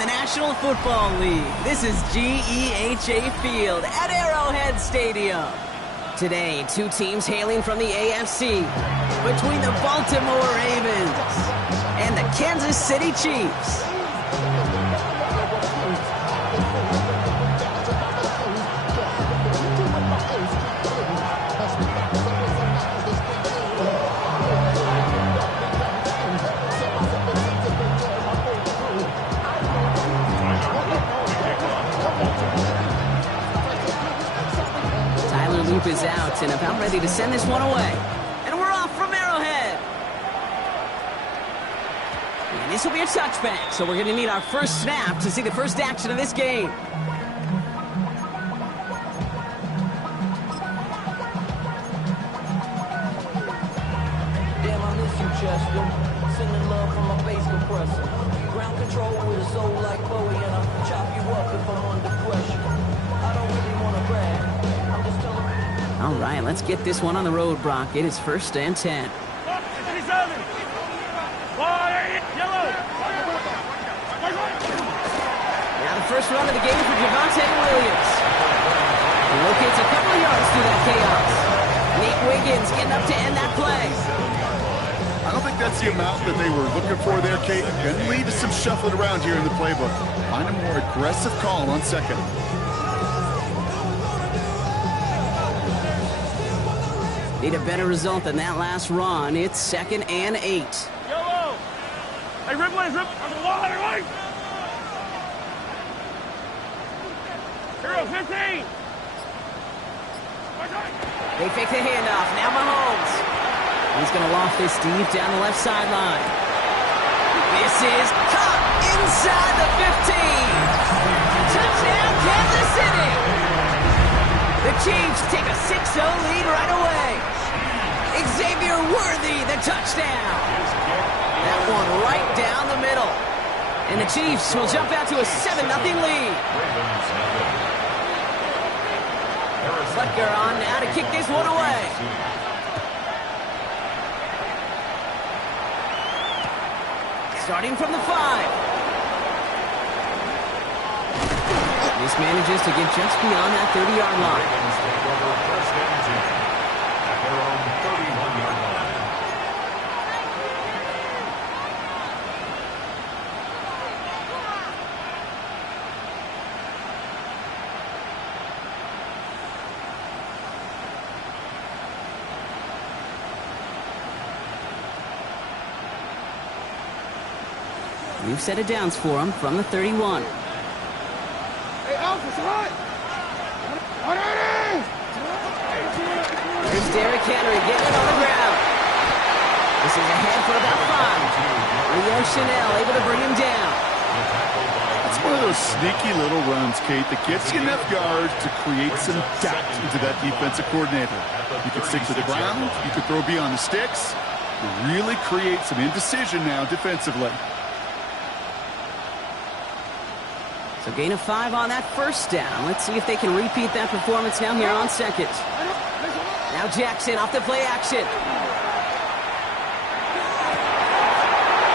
the National Football League. This is GEHA Field at Arrowhead Stadium. Today, two teams hailing from the AFC between the Baltimore Ravens and the Kansas City Chiefs. Loop is out and about ready to send this one away. And we're off from Arrowhead. And this will be a touchback, so we're going to need our first snap to see the first action of this game. Damn, I miss you, Chester. Sending love from my bass compressor. Ground control with a soul like Bowie, and I'll chop you up if I'm under pressure. I don't really want to brag. I'm just telling you. All right, let's get this one on the road, Brock. It is 1st and 10. Now the first run of the game for Javonte Williams. He locates a couple of yards through that chaos. Nate Wiggins getting up to end that play. I don't think that's the amount that they were looking for there, Kate. Going to lead to some shuffling around here in the playbook. Find a more aggressive call on second. Need a better result than that last run. It's 2nd and 8. Yellow! Hey, Ripley, on the water, right? 0-15! They fake the handoff. Now Mahomes. He's going to loft this deep down the left sideline. This is caught inside the 15. Touchdown, Kansas City. The Chiefs take a 6-0 lead right away. Xavier Worthy, the touchdown. That one right down the middle. And the Chiefs will jump out to a 7-0 lead. Butker on now to kick this one away. Starting from the 5. This manages to get just beyond that 30-yard line. New set of downs for him from the 31. Hey, Alpha, what? Here's Derrick Henry getting it on the ground. This is ahead for about 5. Leo Chanel able to bring him down. It's one of those sneaky little runs, Kate, that gets you enough yards to create some doubt into that defensive coordinator. You could stick to the ground. You could throw beyond the sticks. You really create some indecision now defensively. So gain of 5 on that first down. Let's see if they can repeat that performance now here on 2nd. Now Jackson off the play action.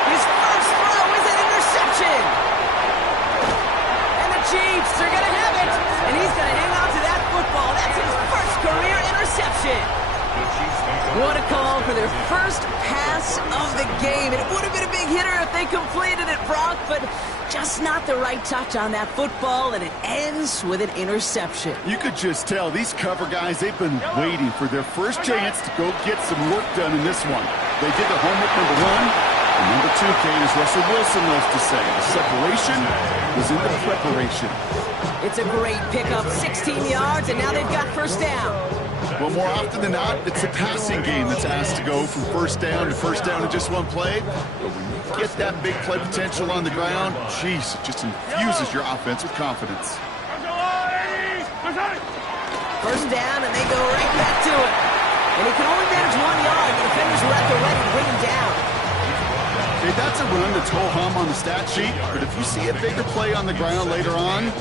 His first throw is an interception. And the Chiefs are going to have it. And he's going to hang on to that football. That's his first career interception. What a call for their first pass of the game. It would have been a big hitter if they completed it, Brock, but just not the right touch on that football, and it ends with an interception. You could just tell these cover guys, they've been waiting for their first chance to go get some work done in this one. They did their homework, number 1. And number 2, Kate, as Russell Wilson loves to say, the separation was in the preparation. It's a great pickup, 16 yards, and now they've got first down. Well, more often than not, it's a passing game that's asked to go from first down in just one play. But when you get that big play potential on the ground, geez, it just infuses your offense with confidence. First down, and they go right back to it. And he can only manage 1 yard. The defenders were at the ready to bring him down. Okay, that's a run that's ho-hum on the stat sheet, but if you see a bigger play on the ground later on,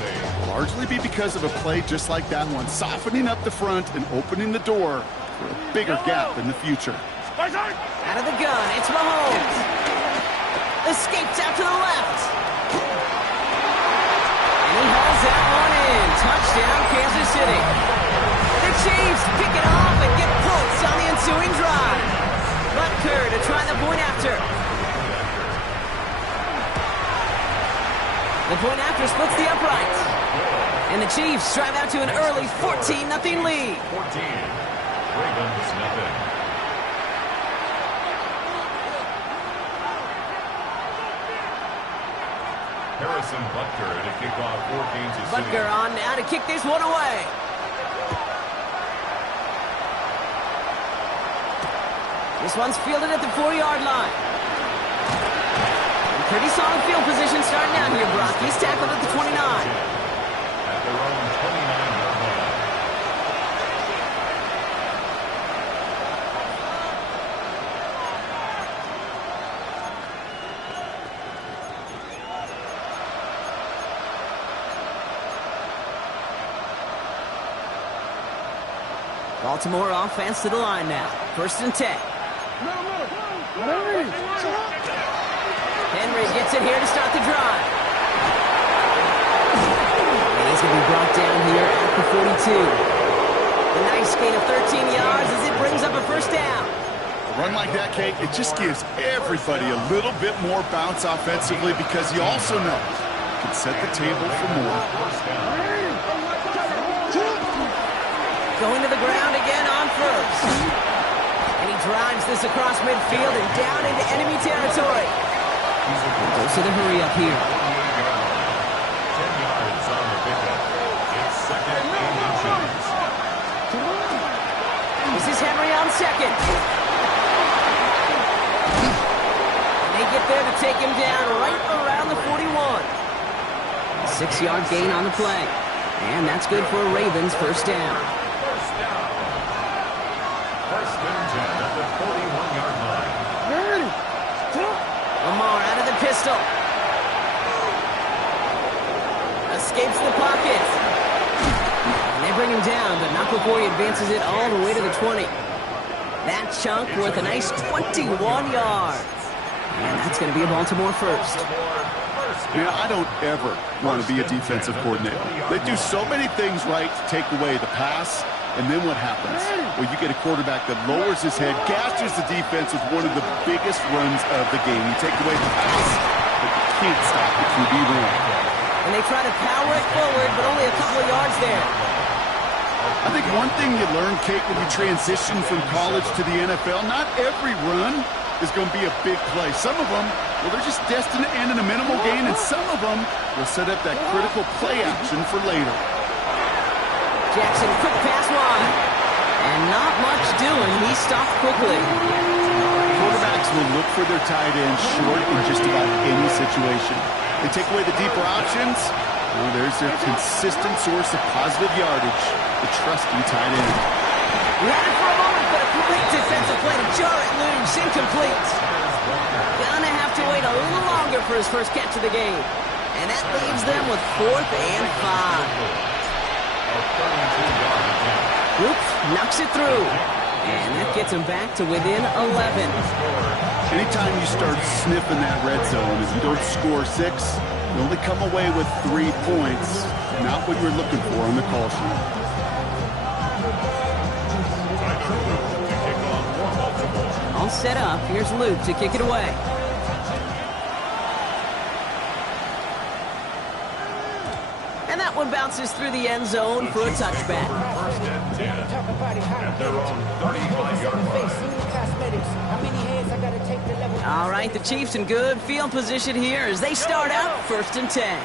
largely be because of a play just like that one, softening up the front and opening the door for a bigger gap in the future. Out of the gun, it's Mahomes. Escapes out to the left. Chiefs pick it off and get points on the ensuing drive. Butker to try the point after. The point after splits the uprights. And the Chiefs drive out to an early 14-0 lead. 14. Ravens nothing. Harrison Butker to kick off for Kansas City. Butker on now to kick this one away. This one's fielded at the 4-yard line. Pretty solid field position starting out here, Brock. He's tackled at the 29. At their own 29-yard line. Baltimore offense to the line now. 1st and 10. Henry gets it here to start the drive. And he's going to be brought down here at the 42. A nice gain of 13 yards as it brings up a 1st down. A run like that, Kate, it just gives everybody a little bit more bounce offensively because you also know you can set the table for more. Going to the ground again on 1st. And he drives this across midfield and down into enemy territory. Goes to the hurry up here. 10 yards on the pickup. It's 2nd and inches. This is Henry on 2nd. And they get there to take him down right around the 41. A 6-yard gain on the play. And that's good for a Ravens 1st down. 1st and 10 at the 41-yard line. Lamar out of the pistol. Escapes the pocket. And they bring him down, but not before he advances it all the way to the 20. That chunk worth a nice 21 yards. And that's going to be a Baltimore 1st. Man, I don't ever want to be a defensive coordinator. They do so many things right to take away the pass, and then what happens? Well, you get a quarterback that lowers his head, gashes the defense with one of the biggest runs of the game. You take away the pass, but you can't stop the QB run. And they try to power it forward, but only a couple of yards there. I think one thing you learn, Kate, when you transition from college to the NFL, not every run is going to be a big play. Some of them, well, they're just destined to end in a minimal gain, and some of them will set up that critical play action for later. Jackson, quick pass wide. And not much doing. He stopped quickly. Quarterbacks will look for their tight end short in just about any situation. They take away the deeper options. Well, there's their consistent source of positive yardage, the trusty tight end. He had it for a moment, but a great defensive play to jar it loose. Incomplete. Gonna have to wait a little longer for his first catch of the game. And that leaves them with 4th and 5. Oops, knocks it through. And that gets him back to within 11. Anytime you start sniffing that red zone, if you don't score 6, you only come away with 3 points. Not what you're looking for on the call sheet. All set up. Here's Luke to kick it away. And that one bounces through the end zone for a touchback. 1st and 10 at their own 35-yard line. All right, the Chiefs in good field position here as they start out 1st and 10.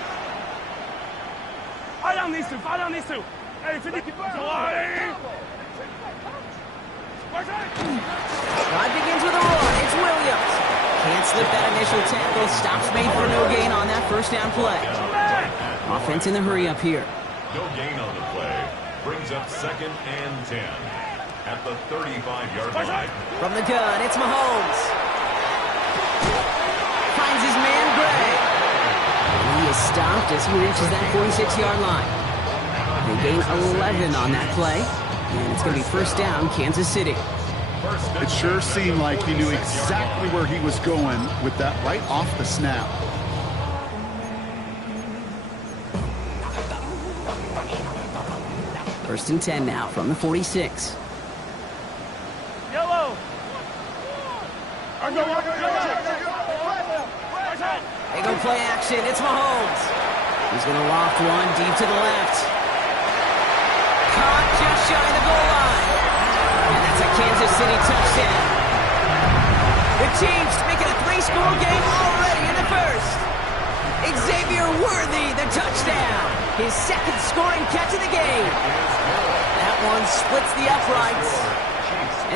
Fire down these two. Fire down these two. Hey, 50. Drive begins with a run. It's Williams. Can't slip that initial tackle. Stops made for no gain on that 1st down play. Offense in the hurry up here. No gain on the play. Brings up 2nd and 10 at the 35-yard line. From the gun, it's Mahomes. Finds his man, Gray. He is stopped as he reaches that 46-yard line. They gain 11 on that play. And it's going to be 1st down, Kansas City. It sure seemed like he knew exactly where he was going with that right off the snap. First and 10 now from the 46. Yellow. They go play action. It's Mahomes. He's going to loft one deep to the left. Caught just shy of the goal line. And that's a Kansas City touchdown. The Chiefs make it a 3-score game already in the first. Xavier Worthy, the touchdown. His second scoring catch of the game. That one splits the uprights.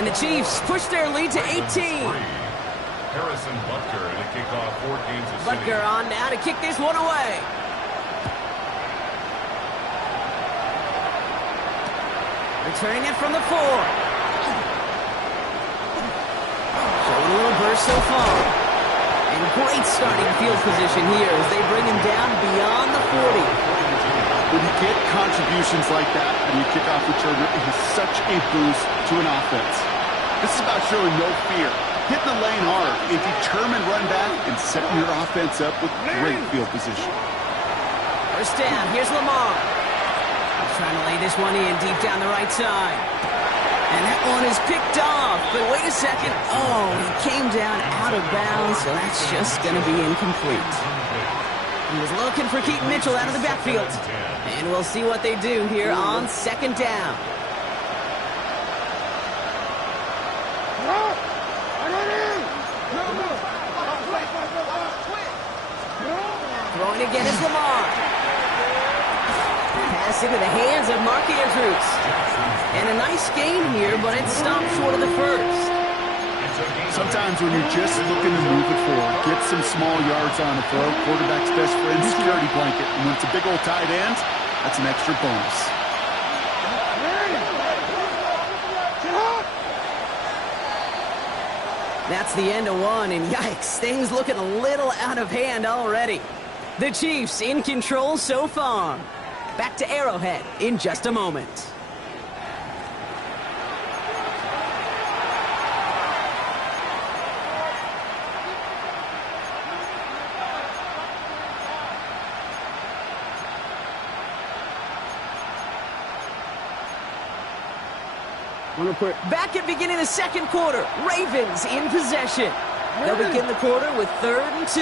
And the Chiefs push their lead to 18. Harrison Butker to kick off for Kansas City. Butker on now to kick this one away. Returning it from the 4. Showing a little burst so far. And great starting field position here as they bring him down beyond the 40. When you get contributions like that and you kick off returner, it is such a boost to an offense. This is about showing no fear, hitting the lane hard, a determined run back, and setting your offense up with great field position. First down, here's Lamar. He's trying to lay this one in deep down the right side. And that one is picked off, but wait a second. Oh, he came down out of bounds, so that's just going to be incomplete. He was looking for Keaton Mitchell out of the backfield. And we'll see what they do here on second down. Throwing again is Lamar. Pass into the hands of Mark Andrews. And a nice gain here, but it stopped short of the first. Sometimes when you're just looking to move it forward, get some small yards on a throw, quarterback's best friend, security blanket. And when it's a big old tight end, that's an extra bonus. That's the end of one, and yikes, things looking a little out of hand already. The Chiefs in control so far. Back to Arrowhead in just a moment. Back at beginning of the second quarter, Ravens in possession. They'll begin the quarter with 3rd and 2.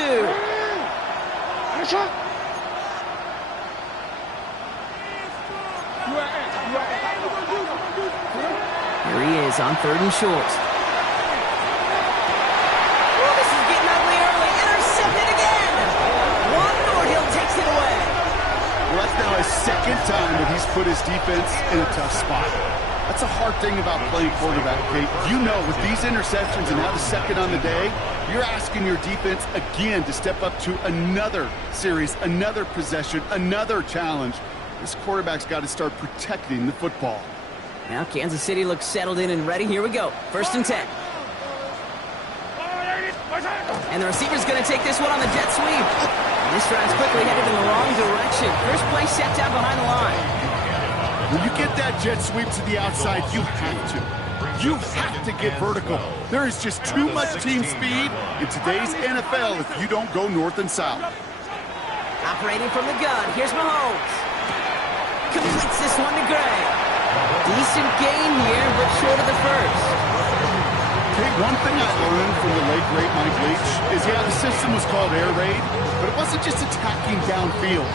Here he is on 3rd and short. Oh, this is getting ugly early. Intercepted again. Juan Thornhill takes it away. Well, that's now his second time that he's put his defense in a tough spot. That's a hard thing about playing quarterback, Kate. You know, with these interceptions and now the second on the day, you're asking your defense again to step up to another series, another possession, another challenge. This quarterback's got to start protecting the football. Now Kansas City looks settled in and ready. Here we go. 1st and 10. And the receiver's going to take this one on the jet sweep. And this drive's quickly headed in the wrong direction. First play set down behind the line. When you get that jet sweep to the outside, you have to. You have to get vertical. There is just too much team speed in today's NFL if you don't go north and south. Operating from the gun, here's Mahomes. Completes this one to Gray. Decent gain here, but short of the first. Hey, one thing I learned from the late, great Mike Leach is, yeah, the system was called air raid, but it wasn't just attacking downfield.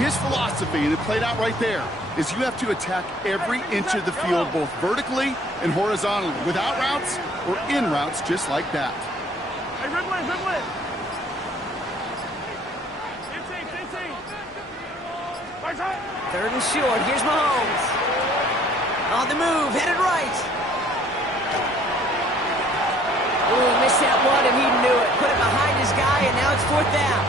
His philosophy, and it played out right there, is you have to attack every inch of the field, both vertically and horizontally, without routes or in routes just like that. Hey, Ridley. 3rd and short, here's Mahomes. On the move, headed right. Oh, he missed that one, and he knew it. Put it behind his guy, and now it's 4th down.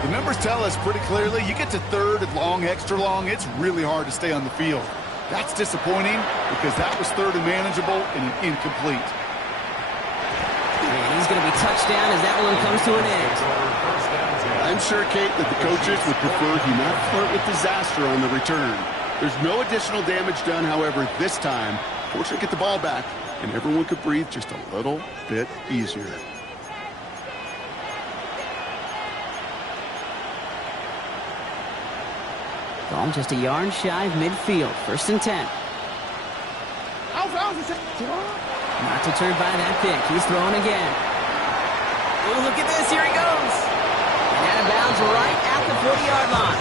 The numbers tell us pretty clearly, you get to 3rd and long, extra long, it's really hard to stay on the field. That's disappointing because that was 3rd and manageable and an incomplete. And he's going to be touched down as that one comes to an end. I'm sure, Kate, that the coaches would prefer he not flirt with disaster on the return. There's no additional damage done, however, this time. Fortunately, get the ball back, and everyone could breathe just a little bit easier. Ball just a yard shy of midfield. 1st and 10. Not deterred by that pick. He's throwing again. Oh, look at this. Here he goes. And out of bounds right at the 40-yard line.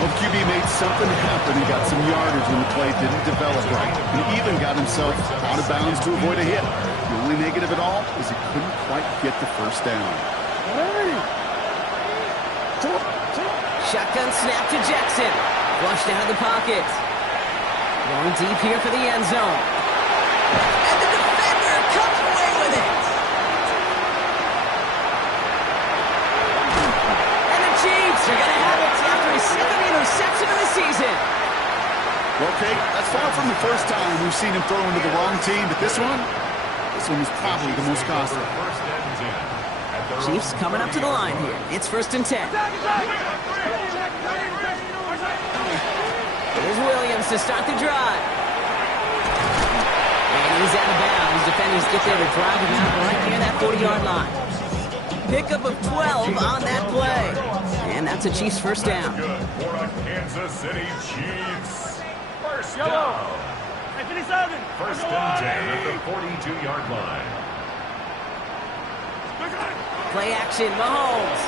Well, QB made something happen. He got some yardage when the play didn't develop right. He even got himself out of bounds to avoid a hit. The only negative at all is he couldn't quite get the first down. Shotgun snap to Jackson. Flushed out of the pocket. Going deep here for the end zone. And the defender comes away with it. And the Chiefs are going to have it after his 2nd interception of the season. Well, Kate, that's far from the first time we've seen him throw into the wrong team, but this one was probably the most costly. Chiefs coming up to the line here. It's 1st and 10. Here's Williams to start the drive. And he's out of bounds. Defenders get there to drive him out right near that 40-yard line. Pickup of 12 on that play. And that's a Chiefs first down. Good for a Kansas City Chiefs. First Yellow. down. 57. First and 10 at the 42-yard line. Play action, Mahomes.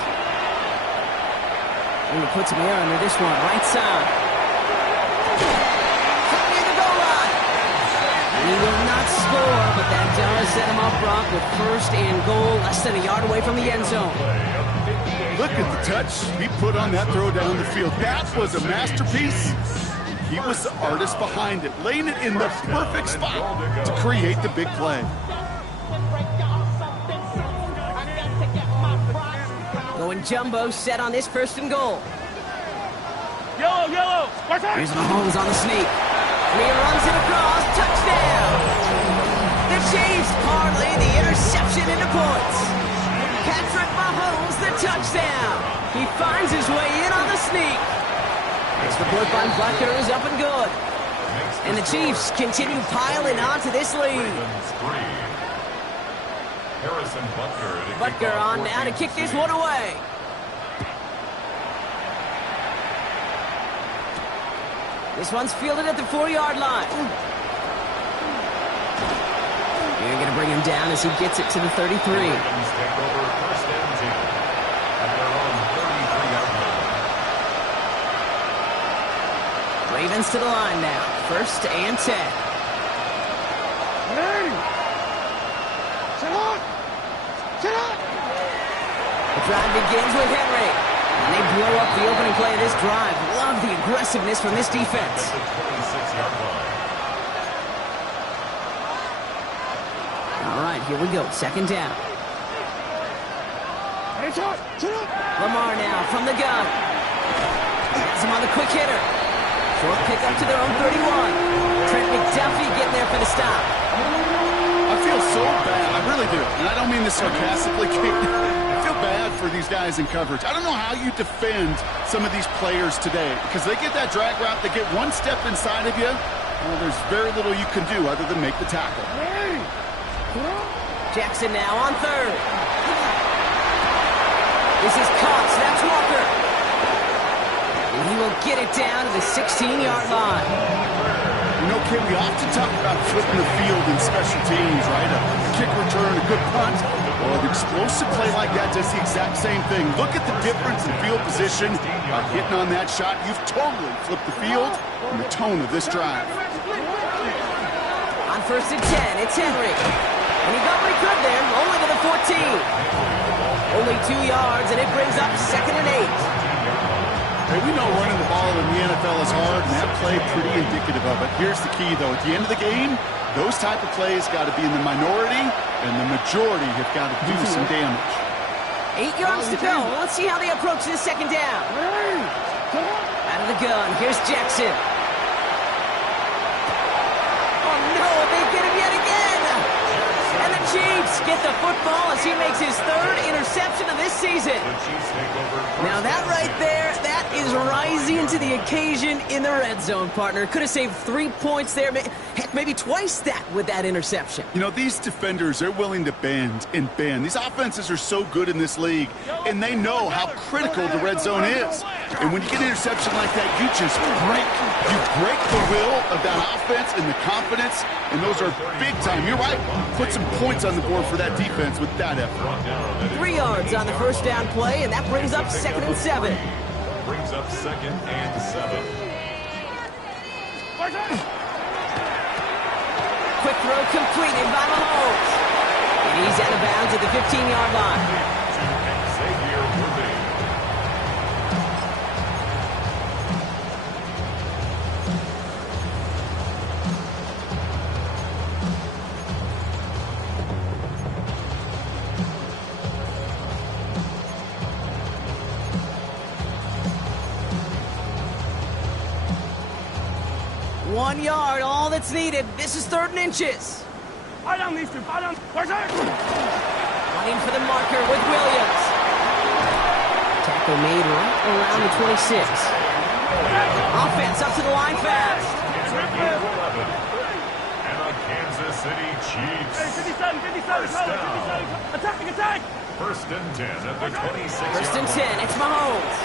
And he puts some air under this one, right side. Near the goal line. And he will not score, but that does set him up, Brock, with 1st and goal, less than a yard away from the end zone. Look at the touch he put on that throw down the field. That was a masterpiece. He was the artist behind it, laying it in the perfect spot to create the big play. Going jumbo set on this 1st and goal. Yellow, yellow. Here's Mahomes on the sneak. And he runs it across. Touchdown! The Chiefs parlay the interception into points. Patrick Mahomes, the touchdown. He finds his way in on the sneak. As the blip on Butker is up and good. And the Chiefs continue piling onto this lead. Harrison Butker on now to kick this one away. This one's fielded at the 4-yard line. You're going to bring him down as he gets it to the 33. Take over 1st and 10 at their own 33-yard line. Ravens to the line now. 1st and 10. The drive begins with Henry. And they blow up the opening play of this drive. Love the aggressiveness from this defense. At the 26-yard line. All right, here we go. 2nd down. Lamar now from the gun. Has him on the quick hitter. Short pick up to their own 31. Trent McDuffie getting there for the stop. I feel so bad. I really do. And I don't mean this sarcastically. I feel bad for these guys in coverage. I don't know how you defend some of these players today because they get that drag route, they get one step inside of you. Well, there's very little you can do other than make the tackle. Jackson now on 3rd. This is Cox. That's Walker. And he will get it down to the 16-yard line. You know, Kim, we often talk about flipping the field in special teams, right? A kick return, a good punt. Well, an explosive play like that does the exact same thing. Look at the difference in field position. By hitting on that shot, you've totally flipped the field and the tone of this drive. On 1st and 10, it's Henry. And he got what he could there, only to the 14. Only 2 yards, and it brings up 2nd and 8. Hey, we know running the ball in the NFL is hard, and that play pretty indicative of it. Here's the key, though. At the end of the game, those type of plays got to be in the minority, and the majority have got to do some damage. 8 yards to go. Let's see how they approach this 2nd down. Out of the gun, here's Jackson. Oh, no, they get him yet again. And the Chiefs get the football as he makes his 3rd interception of this season. Now that right there, that is rising to the occasion in the red zone, partner. Could have saved 3 points there. Heck, maybe twice that with that interception. You know, these defenders, they're willing to bend and bend. These offenses are so good in this league, and they know how critical the red zone is. And when you get an interception like that, you just break. You break the will of that offense and the confidence, and those are big time. You're right. Put some points on the board for that defense with that effort. 3 yards on the first down play, and that brings up 2nd and 7. Brings up 2nd and 7. Quick throw completed by Mahomes. And he's out of bounds at the 15-yard line. Xavier Worthy. One yard, all that's needed. This is 3rd and inches. Eye down these two. Eye down. Running for the marker with Williams. Tackle made right around the 26. Offense up to the line fast. And the Kansas City Chiefs. Hey, 57. Attack. 1st and 10 at the 26. 1st and 10, it's Mahomes.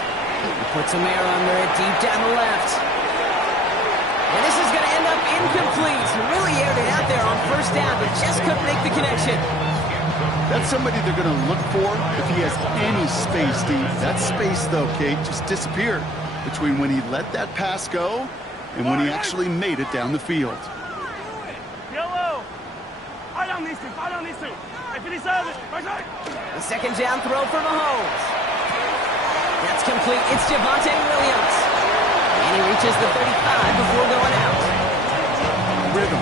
He puts a mirror under it deep down the left. And this is going to end up incomplete. Really aired it out there on 1st down, but just couldn't make the connection. That's somebody they're going to look for if he has any space, Steve. That space, though, Kate, just disappeared between when he let that pass go and when he actually made it down the field. Yellow. Eye down these two. Hey, 57. The 2nd down throw for Mahomes. That's complete. It's Javonte Williams. And he reaches the 35 before going out. Rhythm.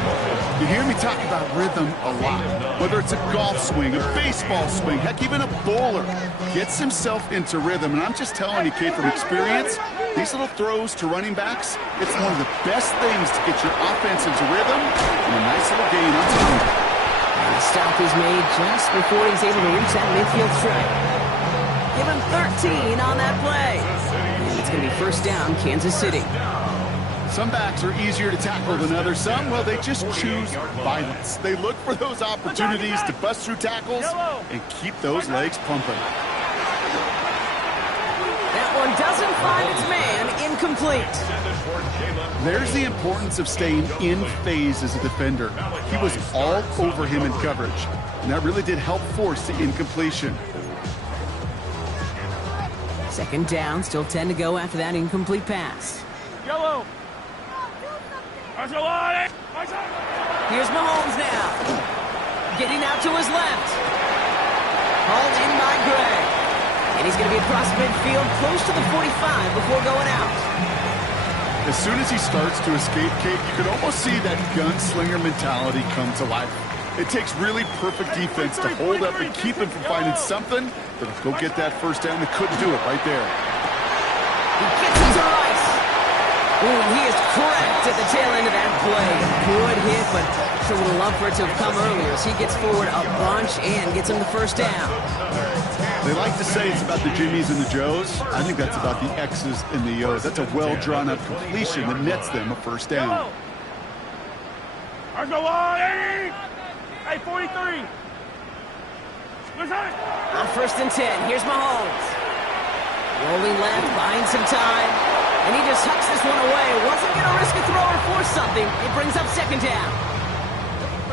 You hear me talk about rhythm a lot. Whether it's a golf swing, a baseball swing, heck, even a bowler gets himself into rhythm. And I'm just telling you, Kate, from experience, these little throws to running backs, it's one of the best things to get your offense into rhythm and a nice little gain on time. And the stop is made just before he's able to reach that midfield strike. Give him 13 on that play. And it's going to be 1st down, Kansas City. Some backs are easier to tackle than others. Some, well, they just choose violence. They look for those opportunities to bust through tackles and keep those legs pumping. That one doesn't find its man, incomplete. There's the importance of staying in phase as a defender. He was all over him in coverage, and that really did help force the incompletion. 2nd down, still 10 to go after that incomplete pass. Yellow. Here's Mahomes now. Getting out to his left. Hauled in by Gray. And he's going to be across midfield close to the 45 before going out. As soon as he starts to escape, Kate, you could almost see that gunslinger mentality come to life. It takes really perfect defense to hold up and keep him from finding something, but go get that 1st down. They couldn't do it right there. He gets it to Rice. Ooh, and he is cracked at the tail end of that play. Good hit, but sure would have loved for it to have come earlier as he gets forward a bunch and gets him the 1st down. They like to say it's about the Jimmies and the Joes. I think that's about the X's and the O's. That's a well-drawn-up completion that nets them a 1st down. Hey, 43. On 1st and 10, here's Mahomes. Rolling left, buying some time. And he just hucks this one away. Wasn't going to risk a throw or force something. It brings up 2nd down.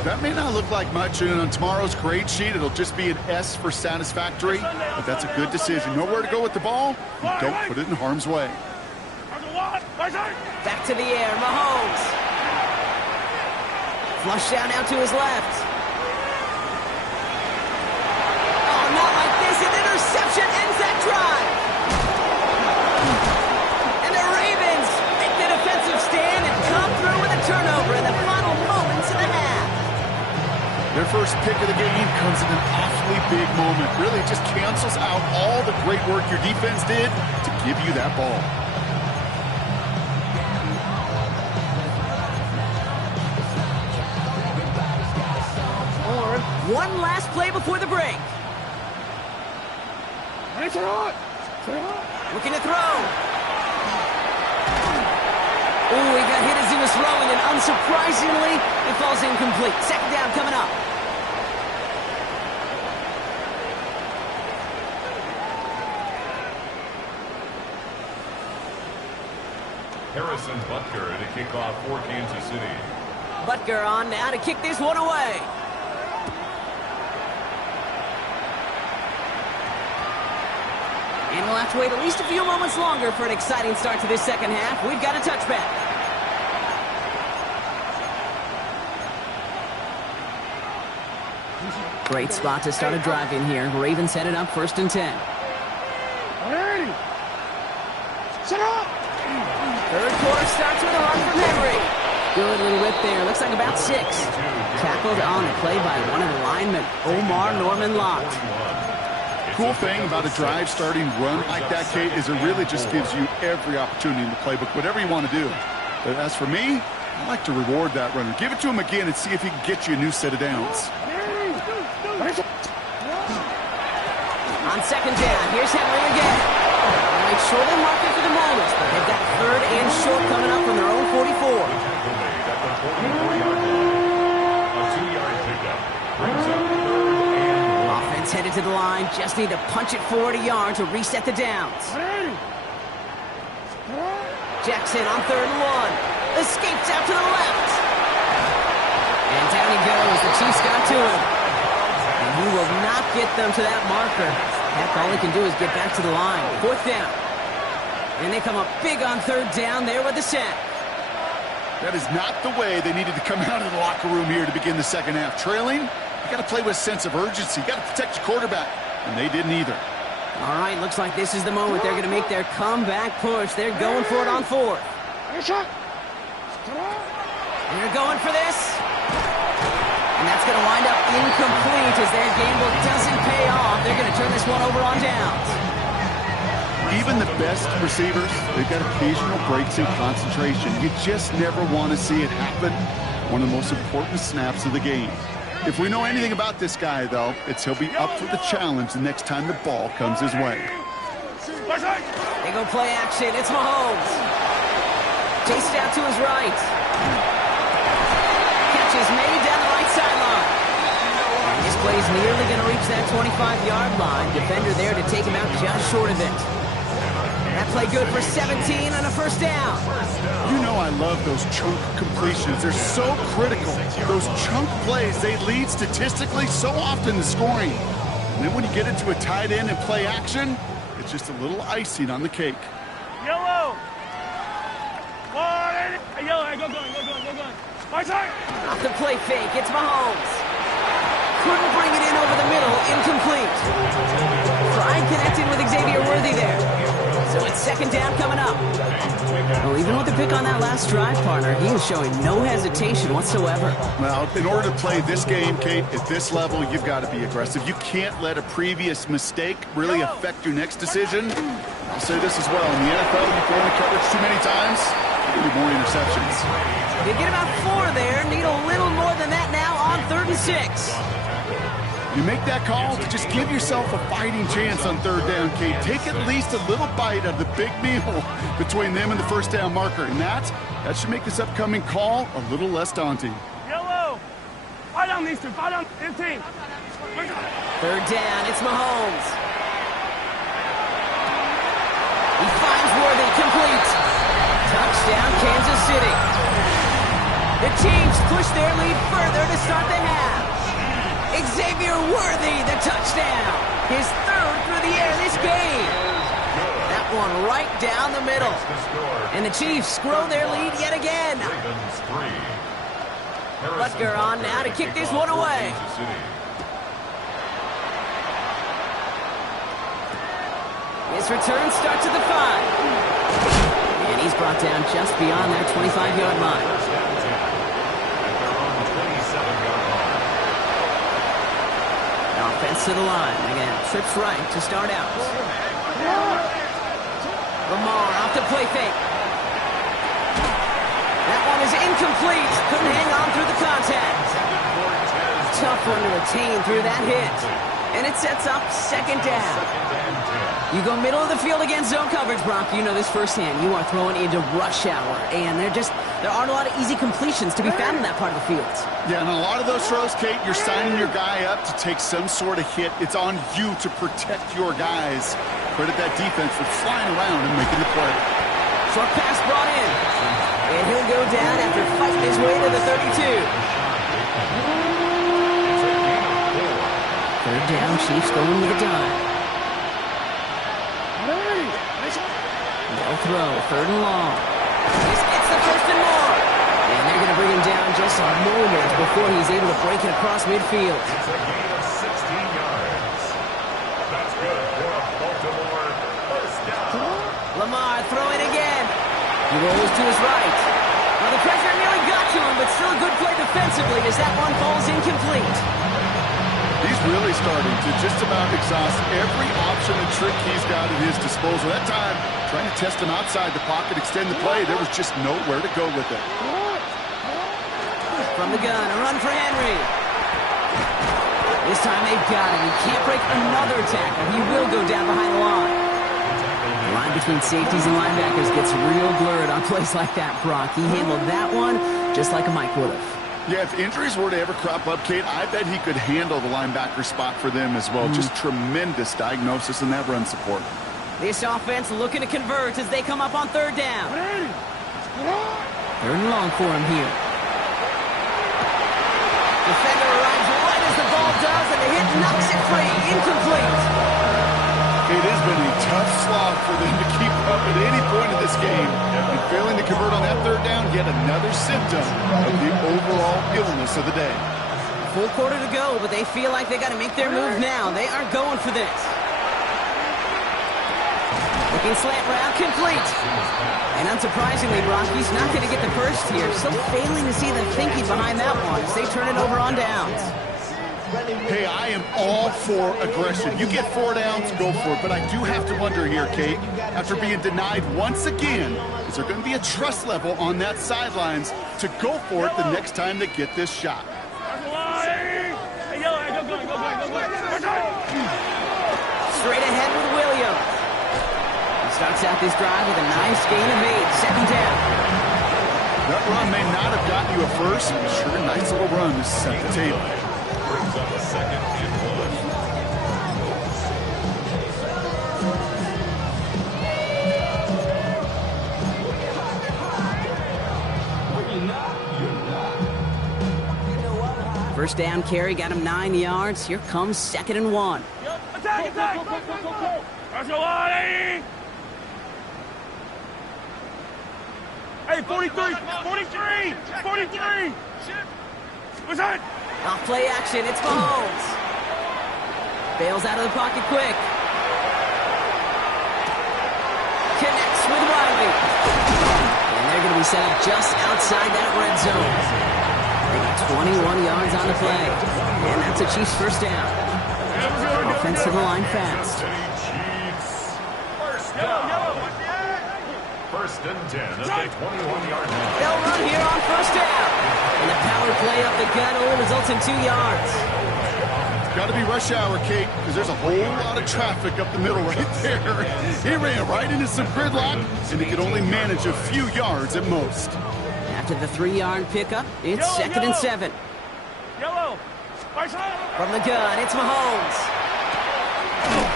That may not look like much, and on tomorrow's grade sheet, it'll just be an S for satisfactory, but that's a good decision. Know where to go with the ball, you don't put it in harm's way. Back to the air, Mahomes. Flush down out to his left. Oh, not like this. An interception ends that drive. And the Ravens make the defensive stand and come through with a turnover in the final moments of the half. Their first pick of the game comes in an awfully big moment. Really just cancels out all the great work your defense did to give you that ball. Or one last play before the break. Looking to throw. Oh, he got hit as he was throwing, and unsurprisingly, it falls incomplete. Second down coming up. Harrison Butker to kick off for Kansas City. Butker on now to kick this one away. And we'll have to wait at least a few moments longer for an exciting start to this second half. We've got a touchback. Great spot to start a drive in here. Ravens headed up 1st and 10. Set up! Third quarter starts with a run from Henry. Good little rip there. Looks like about 6. Tackled on the play by one of the linemen, Omar Norman Lott. Cool thing about a drive starting run like that, Kate, is it really just gives you every opportunity in the playbook, whatever you want to do. But as for me, I like to reward that runner. Give it to him again and see if he can get you a new set of downs. On second down, here's Henry again. Right short of the market for the moment, but they've got 3rd and short coming up from their own 44. At the 44-yard line. A 2-yard pickup brings up 3rd and 1. Offense headed to the line, just need to punch it forward a yard to reset the downs. Jackson on 3rd and 1. Escapes out to the left. And down he goes. The Chiefs got to him. And he will not get them to that marker. Heck, all he can do is get back to the line. 4th down. And they come up big on 3rd down there with the sack. That is not the way they needed to come out of the locker room here to begin the second half. Trailing, you got to play with a sense of urgency. You got to protect your quarterback. And they didn't either. All right, looks like this is the moment they're going to make their comeback push. They're going for it on 4th. They're going for this. And that's going to wind up incomplete as their gamble doesn't pay off. They're going to turn this one over on downs. Even the best receivers, they've got occasional breaks in concentration. You just never want to see it happen. One of the most important snaps of the game. If we know anything about this guy, though, it's he'll be up for the challenge the next time the ball comes his way. They go play action. It's Mahomes. Chased out to his right. Catch is made down the right sideline. And this play's nearly going to reach that 25-yard line. Defender there to take him out just short of it. That play good for 17 on a 1st down. You know I love those chunk completions. They're so critical. Those chunk plays, they lead statistically so often to scoring. And then when you get into a tight end and play action, it's just a little icing on the cake. Yellow! Yellow, go going. My side! Off the play fake, it's Mahomes. Couldn't bring it in over the middle, incomplete. Tried connecting with Xavier Worthy there. So it's 2nd down coming up. Well, even with the pick on that last drive, partner, he is showing no hesitation whatsoever. Well, in order to play this game, Kate, at this level, you've got to be aggressive. You can't let a previous mistake really affect your next decision. I'll say this as well. In the NFL, you throw in coverage too many times, you need more interceptions. They get about 4 there. Need a little more than that now on 3rd and 6. You make that call to just give yourself a fighting chance on 3rd down, Kate. Take at least a little bite of the big meal between them and the 1st down marker. And that should make this upcoming call a little less daunting. Yellow! Fight on these two. Fight on 15. 3rd down. It's Mahomes. He finds Worthy, complete. Touchdown, Kansas City. The Chiefs push their lead further to start the half. Xavier Worthy, the touchdown. His 3rd through the air this game. That one right down the middle. And the Chiefs grow their lead yet again. Butker on now to kick this one away. His return starts at the 5. And he's brought down just beyond their 25-yard line. Offense to the line. Again, trips right to start out. Lamar off the play fake. That one is incomplete. Couldn't hang on through the contact. Tough one to retain through that hit. And it sets up second down. You go middle of the field against zone coverage, Brock. You know this firsthand. You are throwing into rush hour, and there aren't a lot of easy completions to be found in that part of the field. Yeah, and a lot of those throws, Kate, you're signing your guy up to take some sort of hit. It's on you to protect your guys. Credit that defense for flying around and making the play. Short pass brought in. And he'll go down after fighting his way to the 32. Third down, Chiefs going with a dime. They'll throw, third and long. This gets the first and more. And they're going to bring him down just a moment before he's able to break it across midfield. It's a gain of 16 yards. That's good for a Baltimore first down. Lamar throwing again. He rolls to his right. Well, the pressure nearly got to him, but still a good play defensively as that one falls incomplete. He's really starting to just about exhaust every option and trick he's got at his disposal. That time, trying to test him outside the pocket, extend the play, there was just nowhere to go with it. From the gun, a run for Henry. This time they've got him. He can't break another tackle. He will go down behind the line. The line between safeties and linebackers gets real blurred on plays like that, Brock. He handled that one just like a Mike would have. Yeah, if injuries were to ever crop up, Kate, I bet he could handle the linebacker spot for them as well. Just tremendous diagnosis in that run support. This offense looking to convert as they come up on third down. Third and long for him here. Defender arrives right as the ball does, and the hit knocks it free. Incomplete. It has been a tough slog for them to keep up at any point in this game. And failing to convert on that third down, yet another symptom of the overall illness of the day. Full quarter to go, but they feel like they got to make their move now. They aren't going for this. Looking slant route, complete. And unsurprisingly, Brock, he's not going to get the first here. Still failing to see the thinking behind that one as they turn it over on downs. Hey, I am all for aggression. You get 4 downs, go for it. But I do have to wonder here, Kate, after being denied once again, is there going to be a trust level on that sidelines to go for it the next time they get this shot? Straight ahead with Williams. He starts out this drive with a nice gain of 8, second down. That run may not have gotten you a first, but sure a nice little run to set the table. Brings up a second and 1. First down carry got him 9 yards. Here comes second and 1. Attack, attack! Let's go, Lonnie! Hey, 43! 43! 43! What's that? Off play action, it's Mahomes. Bails out of the pocket quick. Connects with Riley. And they're going to be set up just outside that red zone. They got 21 yards on the play. And that's a Chiefs first down. Offense to the line fast. first down. First and 10 at the 21-yard line. They'll run here on first down. And the power play up the gut only results in 2 yards. Got to be rush hour, Kate, because there's a whole lot of traffic up the middle right there. He ran right into some gridlock, and he could only manage a few yards at most. After the 3-yard pickup, it's second and 7. Yellow. From the gun, it's Mahomes.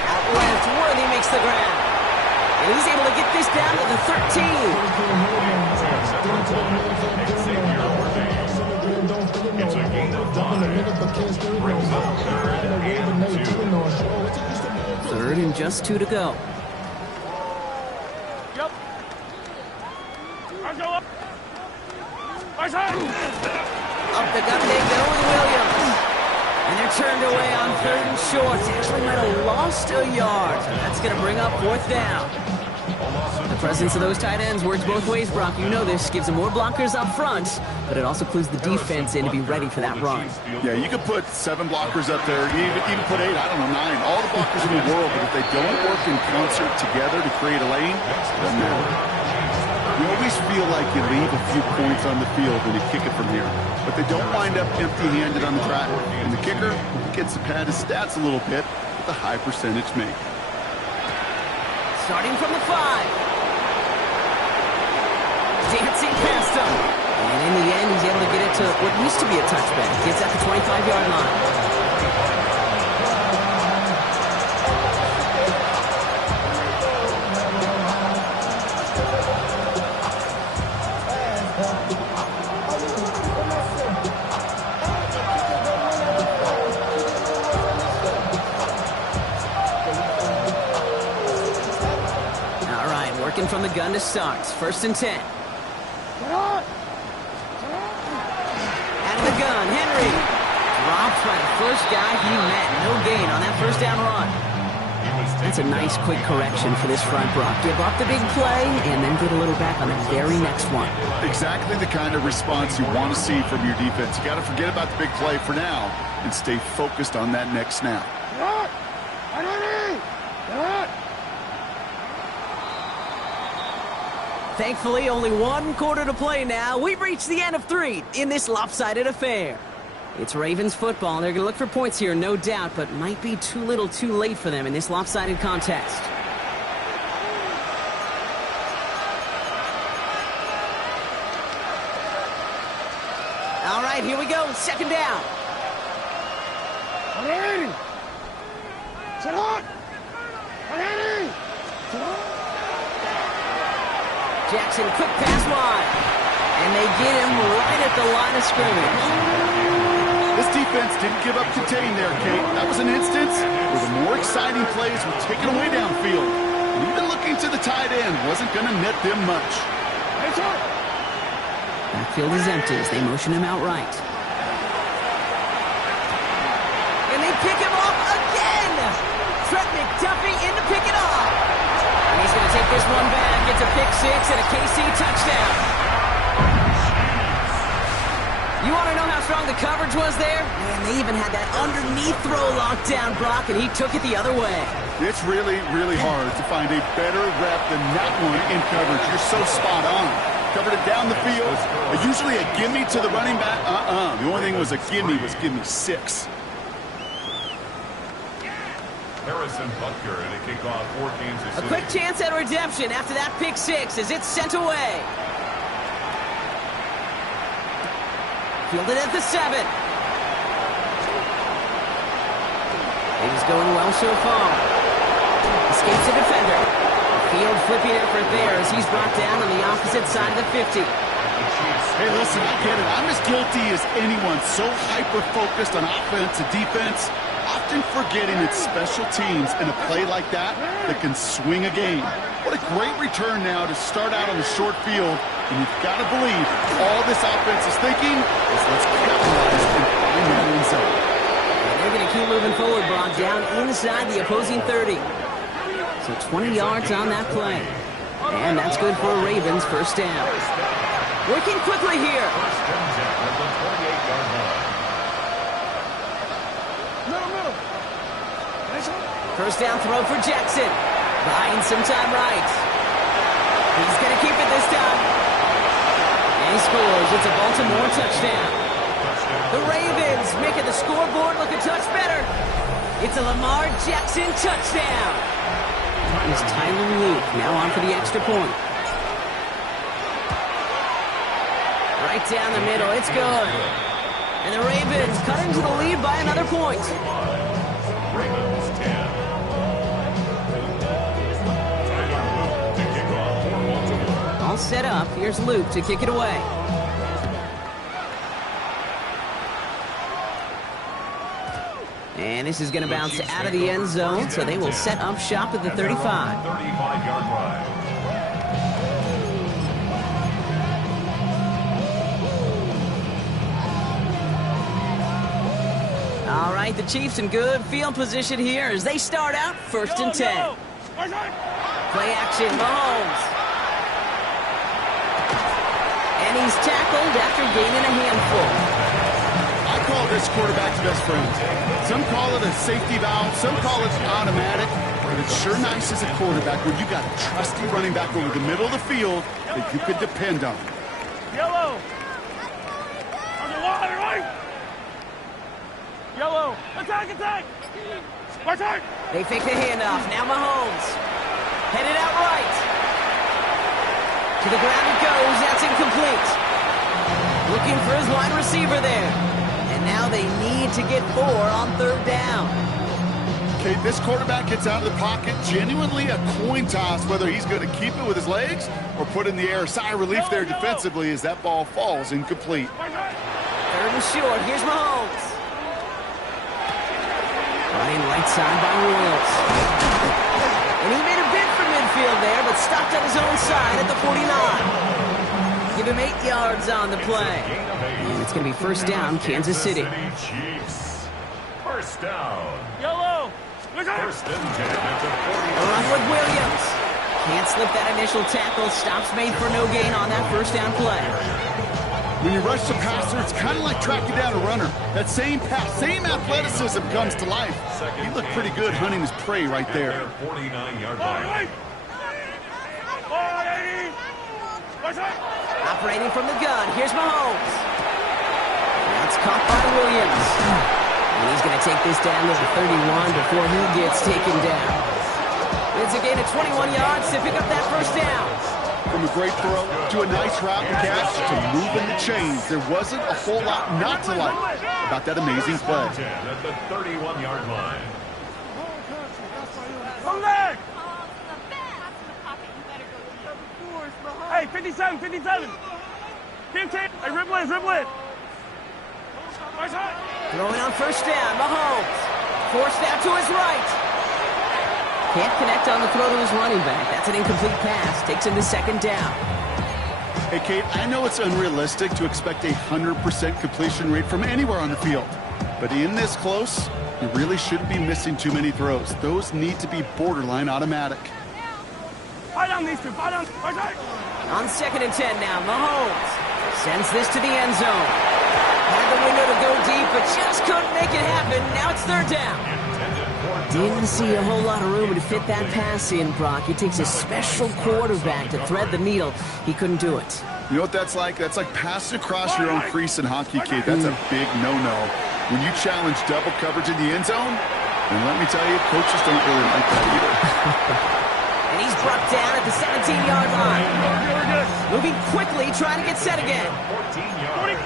Out left, Worthy makes the ground. And he's able to get this down to the 13. It's a gain of 5. Brings up third and 2. Third and just 2 to go. Yep. Let's go up. Up the gut they go with Williams. And they're turned away on third and short. They actually might have lost a yard. So that's going to bring up fourth down. The presence of those tight ends works both ways, Brock. You know this. Gives them more blockers up front, but it also clues the defense in to be ready for that run. Yeah, you could put 7 blockers up there, even put 8, I don't know, 9. All the blockers in the world, but if they don't work in concert together to create a lane, it doesn't matter. You always feel like you leave a few points on the field when you kick it from here, but they don't wind up empty-handed on the track. And the kicker gets to pad his stats a little bit with a high percentage make. Starting from the 5. Dancing past him. And in the end, he's able to get it to what used to be a touchback. Gets at the 25-yard line. Working from the gun to start. 1st and 10. Out of the gun, Henry. Dropped by the first guy he met. No gain on that first down run. That's a nice quick correction for this front, Brock. Give up the big play and then get a little back on the very next one. Exactly the kind of response you want to see from your defense. You got to forget about the big play for now and stay focused on that next snap. Thankfully, only 1 quarter to play now. We've reached the end of 3 in this lopsided affair. It's Ravens football, and they're going to look for points here, no doubt, but might be too little too late for them in this lopsided contest. All right, here we go. 2nd down. Jackson, quick pass wide. And they get him right at the line of scrimmage. This defense didn't give up contain there, Kate. That was an instance where the more exciting plays were taken away downfield. And even looking to the tight end wasn't going to net them much. Backfield is empty as they motion him out right. And they pick him off again! Trent McDuffie in to pick it off. And he's going to take this one back. Gets a pick 6 and a KC touchdown. You want to know how strong the coverage was there? Man, they even had that underneath throw locked down, Brock, and he took it the other way. It's really, really hard to find a better rep than that one in coverage. You're so spot on. Covered it down the field. Usually a gimme to the running back. The only thing was a gimme was give me 6. Harrison Butker and a kickoff for Kansas City. A quick chance at redemption after that pick 6 as it's sent away. Fielded at the 7. Things going well so far. Escapes the defender. Field flipping effort there as he's brought down on the opposite side of the 50. Hey, listen, I get it. I'm as guilty as anyone. So hyper-focused on offense and defense, often forgetting it's special teams in a play like that can swing a game. What a great return now to start out on the short field. And you've got to believe all this offense is thinking is let's capitalize and find that end zone. They're going to keep moving forward, Brock, down inside the opposing 30. So 20 yards on that play. And that's good for a Ravens first down. Working quickly here. First and 10 at the 28-yard line. First down throw for Jackson. Buying some time right. He's going to keep it this time. And he scores. It's a Baltimore touchdown. The Ravens making the scoreboard look a touch better. It's a Lamar Jackson touchdown. It's Tyler Luke now on for the extra point. Right down the middle. It's good. And the Ravens cut into the lead by another point. Ravens 10. All set up. Here's Luke to kick it away. And this is going to bounce out of the end zone, so they will set up shop at the 35. 35-yard line. All right, the Chiefs in good field position here as they start out 1st and 10. Play action, Mahomes. And he's tackled after gaining a handful. I call this quarterback's best friends. Some call it a safety valve, some call it automatic, but it's sure nice as a quarterback when you got a trusty running back over the middle of the field that you could depend on. Yellow. On the wall, right. Yellow. Attack, attack. Attack. They fake the handoff. Now Mahomes. Headed out right. To the ground it goes. That's incomplete. Looking for his wide receiver there. And now they need to get 4 on 3rd down. Okay, this quarterback gets out of the pocket, genuinely a coin toss whether he's going to keep it with his legs or put in the air. Sigh of relief there defensively as that ball falls incomplete. 3rd and short. Here's Mahomes. Running right side by Williams. And he made a bid for midfield there, but stopped on his own side at the 49. Give him 8 yards on the play. And it's going to be 1st down, Kansas City. Chiefs. 1st down. Yellow. 1st and 10 at the 40. A run with Williams. Can't slip that initial tackle. Stops made for no gain on that 1st down play. When you rush the passer, it's kind of like tracking down a runner. That same pass, same athleticism comes to life. He looked pretty good hunting his prey right there. 49-yard line. Operating from the gun. Here's Mahomes. That's caught by Williams. And he's going to take this down to the 31 before he gets taken down. It's a gain of 21 yards to pick up that 1st down. From a great throw to a nice route and catch to moving the chains, there wasn't a whole lot not to like about that amazing play. 10 at the 31-yard line. Come back. Hey, 57, 57. 15. Hey, ribble it, ribble it. Throwing on 1st down, Mahomes. Forced out to his right. Can't connect on the throw to his running back. That's an incomplete pass. Takes him to 2nd down. Hey, Kate, I know it's unrealistic to expect a 100% completion rate from anywhere on the field. But in this close, you really shouldn't be missing too many throws. Those need to be borderline automatic. Fight on these two. Fight on. On 2nd and 10 now, Mahomes sends this to the end zone. Had the window to go deep, but just couldn't make it happen. Now it's 3rd down. Didn't see a whole lot of room to fit that pass in, Brock. It takes a special quarterback to thread the needle. He couldn't do it. You know what that's like? That's like passing across your own crease in hockey, Kate. That's a big no-no. When you challenge double coverage in the end zone, and let me tell you, coaches don't really like that either. And he's brought down at the 17-yard line. Moving quickly, trying to get set again. 43.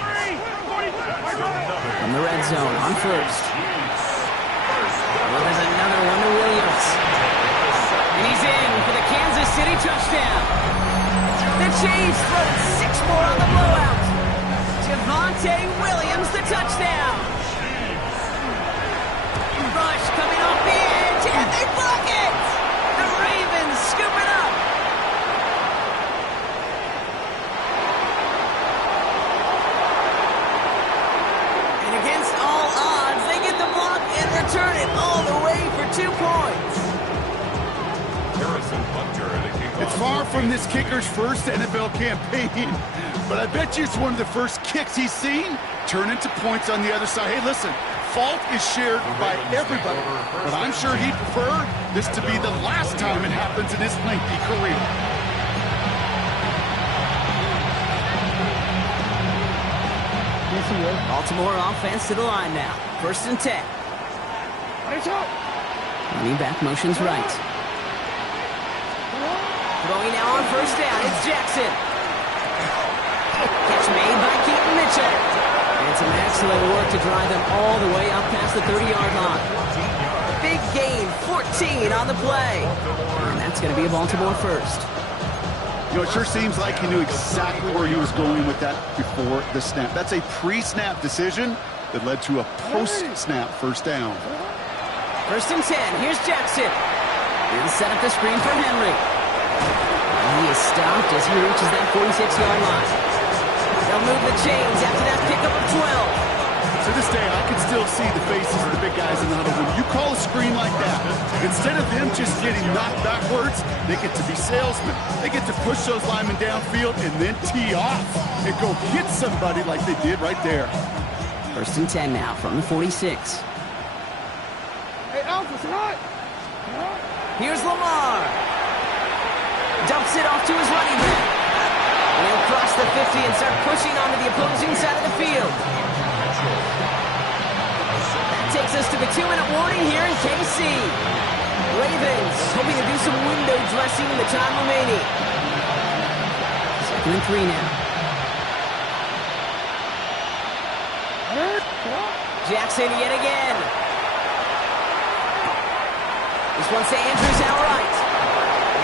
From the red zone on 1st. Well, there's another one to Williams. And he's in for the Kansas City touchdown. The Chiefs throwing 6 more on the blowout. Javonte Williams, the touchdown. Rush coming off the edge, and they block it. The Ravens scoop it up. And against all odds, they get the block and return it all the way for 2 points. Harrison Butker at a kickoff. It's far from this kicker's first NFL campaign, but I bet you it's one of the first kicks he's seen turn into points on the other side. Hey, listen, fault is shared by everybody, but I'm sure he'd prefer this to be the last time it happens in his lengthy career. Baltimore offense to the line now. 1st and 10. Running back motions right. Throwing now on 1st down. It's Jackson. Catch made by Keaton Mitchell. And some excellent work to drive them all the way up past the 30-yard line. Big gain, 14 on the play. And that's going to be a Baltimore 1st. You know, it sure seems like he knew exactly where he was going with that before the snap. That's a pre-snap decision that led to a post-snap 1st down. 1st and 10. Here's Jackson. He'll set up the screen for Henry. And he is stopped as he reaches that 46-yard line. They'll move the chains after that pickup of 12. To this day, I can still see the faces of the big guys in the huddle. When you call a screen like that, instead of them just getting knocked backwards, they get to be salesmen. They get to push those linemen downfield and then tee off and go hit somebody like they did right there. First and 10 now from the 46. Hey, Alpha, it's hot. Here's Lamar. Dumps it off to his running back. And he'll cross the 50 and start pushing onto the opposing side of the field. That takes us to the 2-minute warning here in KC. Ravens hoping to do some window dressing in the time remaining. 2nd and 3 now. Jackson yet again. This one's to Andrews outright.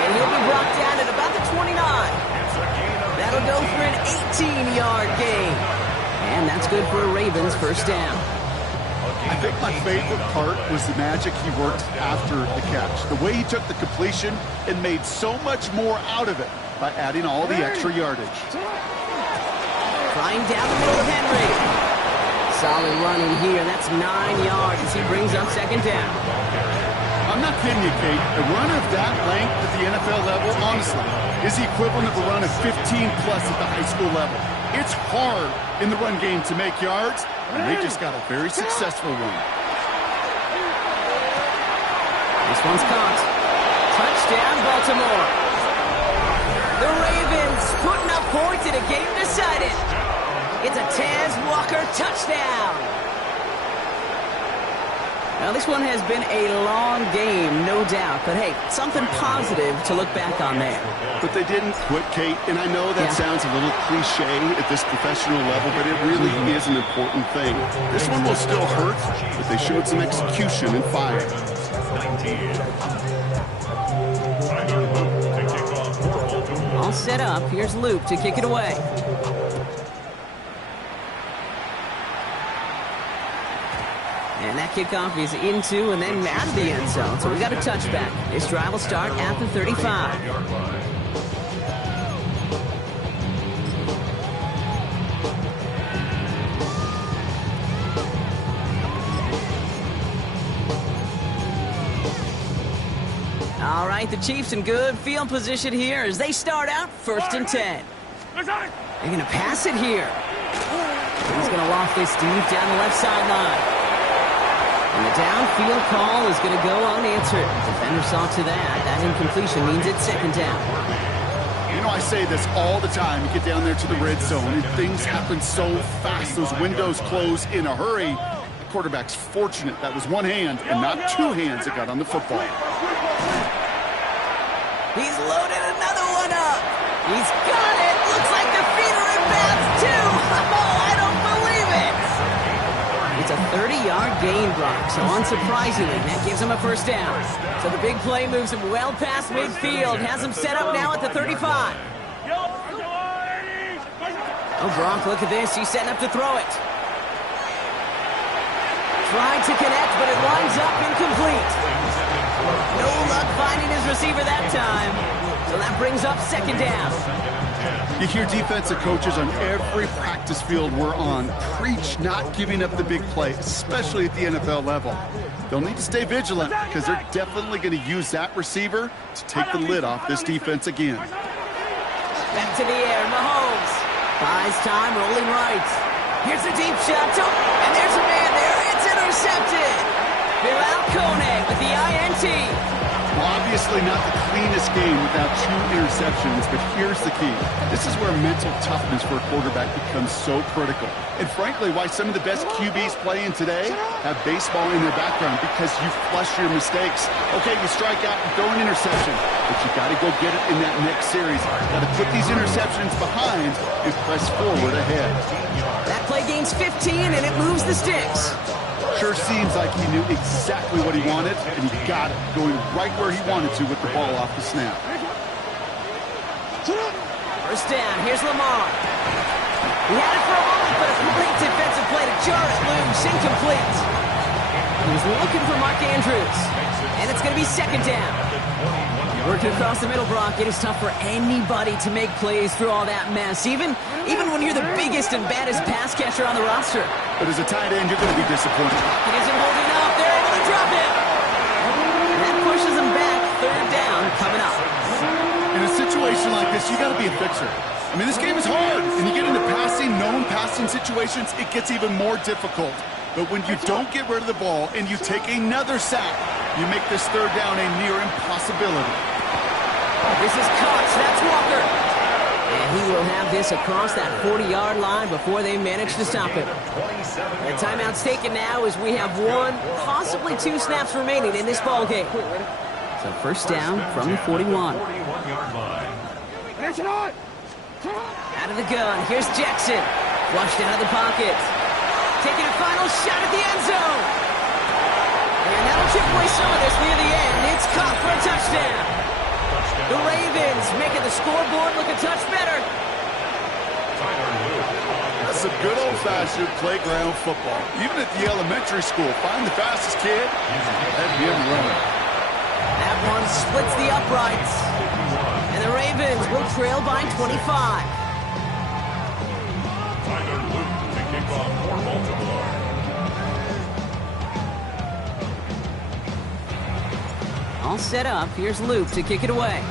And he'll be brought down at about the 29. That'll go for an 18-yard gain. And that's good for a Ravens first down. I think my favorite part was the magic he worked after the catch. The way he took the completion and made so much more out of it by adding all the extra yardage. Flying down the middle of Henry. Solid running here. That's 9 yards as he brings up 2nd down. I'm not kidding you, Kate. A run of that length at the NFL level, honestly, is the equivalent of a run of 15-plus at the high school level. It's hard in the run game to make yards, and they just got a very successful one. This one's caught. Touchdown, Baltimore. The Ravens putting up points in a game decided. It's a Taz Walker touchdown. Now, this one has been a long game, no doubt. But, hey, something positive to look back on there. But they didn't quit, Kate, and I know that sounds a little cliche at this professional level, but it really is an important thing. This one will still hurt, but they showed some execution and fire. All set up. Here's Luke to kick it away. And that kickoff is into and then out of the end zone. So we got a touchback. This drive will start at the 35. All right, the Chiefs in good field position here as they start out 1st and 10. They're going to pass it here. He's going to loft this deep down the left sideline. And the downfield call is going to go unanswered. Defender saw to that. That incompletion means it's 2nd down. You know, I say this all the time. You get down there to the red zone, and things happen so fast. Those windows close in a hurry. The quarterback's fortunate that was one hand and not two hands that got on the football. He's loaded another one up. He's got it. Looks like the feet are in bounds, too. Oh, I don't believe it. It's a 30-yard gain, Brock, so unsurprisingly, that gives him a first down. So the big play moves him well past midfield, has him set up now at the 35. Oh, Brock, look at this. He's setting up to throw it. Tried to connect, but it winds up incomplete. No luck finding his receiver that time. So that brings up 2nd down. You hear defensive coaches on every practice field we're on preach not giving up the big play, especially at the NFL level. They'll need to stay vigilant because they're definitely going to use that receiver to take the lid off this defense again. Back to the air, Mahomes. Buys time, rolling right. Here's a deep shot, and there's a man there. It's intercepted. Bilal Koenig with the INT. Well, obviously not the cleanest game without 2 interceptions, but here's the key. This is where mental toughness for a quarterback becomes so critical. And frankly, why some of the best QBs playing today have baseball in their background, because you flush your mistakes. Okay, you strike out and throw an interception, but you got to go get it in that next series. Got to put these interceptions behind and press forward ahead. That play gains 15, and it moves the sticks. Sure seems like he knew exactly what he wanted, and he got it, going right where he wanted to with the ball off the snap. First down, here's Lamar. He had it for a moment, but a great defensive play to jar it loose, incomplete. He was looking for Mark Andrews, and it's going to be 2nd down. Working across the middle, Brock, it is tough for anybody to make plays through all that mess, even when you're the biggest and baddest pass catcher on the roster. But as a tight end, you're going to be disappointed. It isn't holding up. They're able to drop it. And that pushes him back. 3rd down coming up. In a situation like this, you got to be a fixer. I mean, this game is hard. And you get into known passing situations, it gets even more difficult. But when you don't get rid of the ball and you take another sack, you make this third down a near impossibility. This is caught. That's Walker. And he will have this across that 40-yard line before they manage to stop it. The timeout's taken now as we have 1, possibly 2 snaps remaining in this ball game. So first down from the 41. 41-yard line. Out of the gun. Here's Jackson. Flushed out of the pocket. Taking a final shot at the end zone. And that'll chip away some of this near the end. It's caught for a touchdown. The Ravens making the scoreboard look a touch better. That's some good old-fashioned playground football. Even at the elementary school, find the fastest kid and him running. That one splits the uprights. And the Ravens will trail by 25. Tyler Luke to kick off for Baltimore. All set up. Here's Luke to kick it away.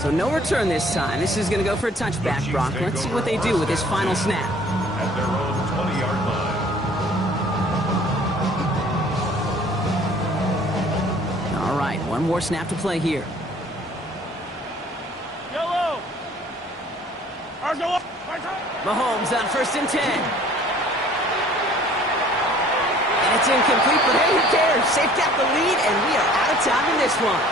So no return this time. This is going to go for a touchback, Brock. Let's see what they do with this final snap. At their own 20-yard line. All right, one more snap to play here. Yellow. Mahomes on 1st and 10. And it's incomplete, but hey, who cares? They've got the lead, and we are out of time in this one.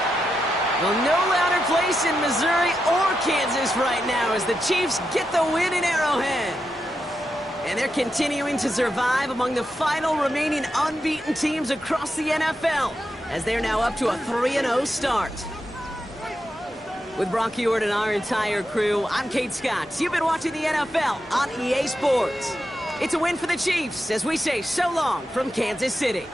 Well, no louder place in Missouri or Kansas right now as the Chiefs get the win in Arrowhead. And they're continuing to survive among the final remaining unbeaten teams across the NFL as they're now up to a 3-0 start. With Brock Huard and our entire crew, I'm Kate Scott. You've been watching the NFL on EA Sports. It's a win for the Chiefs as we say so long from Kansas City.